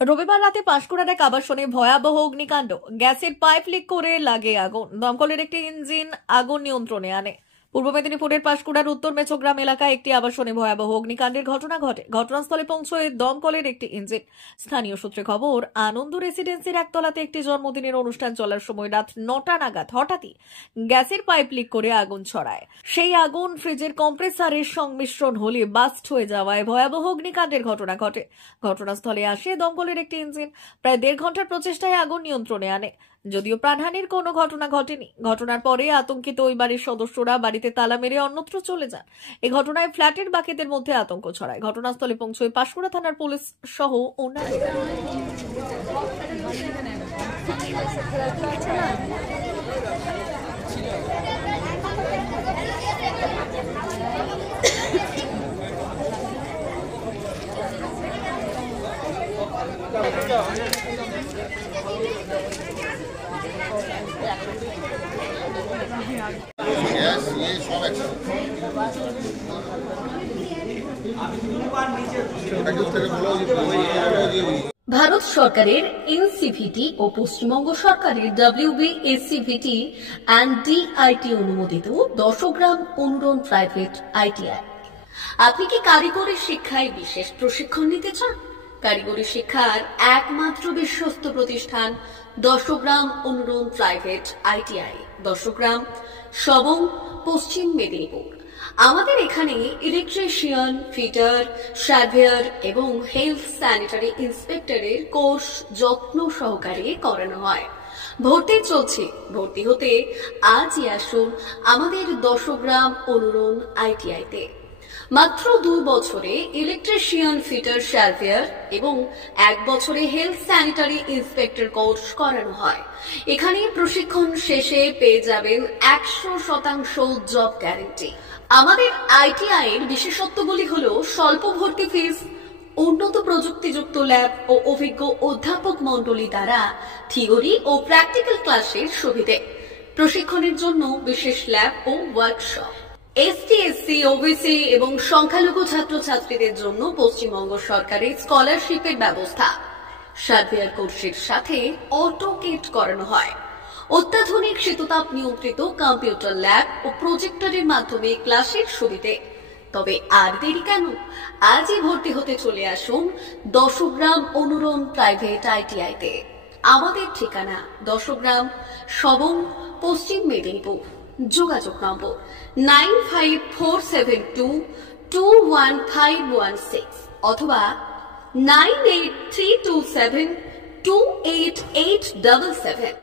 রবিবার রাতে পাঁশকুড়ার এক আবাসনে ভয়াবহ অগ্নিকাণ্ড। গ্যাসের পাইপ লিক করে লাগে আগুন। দমকলের একটি ইঞ্জিন আগুন নিয়ন্ত্রণে আনে। পূর্ব মেদিনীপুরের পাঁশকুড়ার উত্তর মেছোগ্রাম এলাকায় একটি আবাসনে ভয়াবহ অগ্নিকাণ্ডের ঘটনা ঘটে। ঘটনাস্থলে পৌঁছয় দমকলের একটি ইঞ্জিন। স্থানীয় সূত্রে খবর, আনন্দ রেসিডেন্সির একতলাতে একটি জন্মদিনের অনুষ্ঠান চলার সময় রাত 9টা নাগাদ হঠাৎই গ্যাসের পাইপ লিক করে আগুন ছড়ায়। সেই আগুন ফ্রিজের কম্প্রেসারের সংমিশ্রণ হলে বাস্ট হয়ে যাওয়ায় ভয়াবহ অগ্নিকাণ্ডের ঘটনা ঘটে। ঘটনাস্থলে আসে দমকলের একটি ইঞ্জিন। প্রায় 1.5 ঘন্টার প্রচেষ্টায় আগুন নিয়ন্ত্রণে আনে। যদিও প্রাণহানির কোনো ঘটনা ঘটেনি। ঘটনার পরে আতঙ্কিত ওই বাড়ির সদস্যরা বাড়িতে তালা মেরে অন্যত্র চলে যান। এই ঘটনায় ফ্ল্যাটের বাকিদের মধ্যে আতঙ্ক ছড়ায়। ঘটনাস্থলে পৌঁছয় পাঁশকুড়া থানার পুলিশ সহ অন্যান্যরা। ভারত সরকারের এনসিভিটি ও পশ্চিমবঙ্গ সরকারের WBSCVT অ্যান্ড DIT অনুমোদিত 10 গ্রাম অনুরণ প্রাইভেট ITI। আপনি কি কারিগরি শিক্ষায় বিশেষ প্রশিক্ষণ নিতে চান? কারিগরি শিক্ষার একমাত্র বিশ্বস্ত প্রতিষ্ঠান 10 গ্রাম অনুরণ প্রাইভেট ITI, 10 গ্রাম, সবং, পশ্চিম মেদিনীপুর। আমাদের এখানে ইলেকট্রিশিয়ান, ফিটার, সার্ভেয়ার এবং হেলথ স্যানিটারি ইন্সপেক্টরের কোর্স যত্ন সহকারে করানো হয়। ভর্তি চলছে। ভর্তি হতে আজই আসুন আমাদের 10 গ্রাম অনুরণ ITI-তে। মাত্র 2 বছরে ইলেকট্রিশিয়ান, ফিটার, সার্ভেয়ার এবং 1 বছরে হেলথ স্যানিটারি ইন্সপেক্টর কোর্স করানো হয়। এখানে প্রশিক্ষণ শেষে পেয়ে যাবেন 100% জব গ্যারান্টি। আমাদের ITI এর বিশেষত্বগুলি হলো স্বল্প ভর্তি ফিস, উন্নত প্রযুক্তিযুক্ত ল্যাব ও অভিজ্ঞ অধ্যাপক মণ্ডলী দ্বারা থিওরি ও প্র্যাকটিক্যাল ক্লাসের সুবিধে, প্রশিক্ষণের জন্য বিশেষ ল্যাব ও ওয়ার্কশপ, ST, SC, OBC এবং সংখ্যালঘু ছাত্রছাত্রীদের জন্য পশ্চিমবঙ্গ সরকারের স্কলারশিপের ব্যবস্থা। সার্ভেয়ার কোর্সের সাথে অটোকেট করানো হয়। অত্যাধুনিক শীততাপ নিয়ন্ত্রিত কম্পিউটার ল্যাব ও প্রজেক্টরের মাধ্যমে ক্লাসের সুবিধে। তবে আর দেরি কেন? আজই ভর্তি হতে চলে আসুন 10 গ্রাম অনুরণ প্রাইভেট ITI-তে। আমাদের ঠিকানা 10 গ্রাম, সবং, পশ্চিম মেদিনীপুর। যোগাযোগ নম্বর 9547221516 অথবা 9832728877।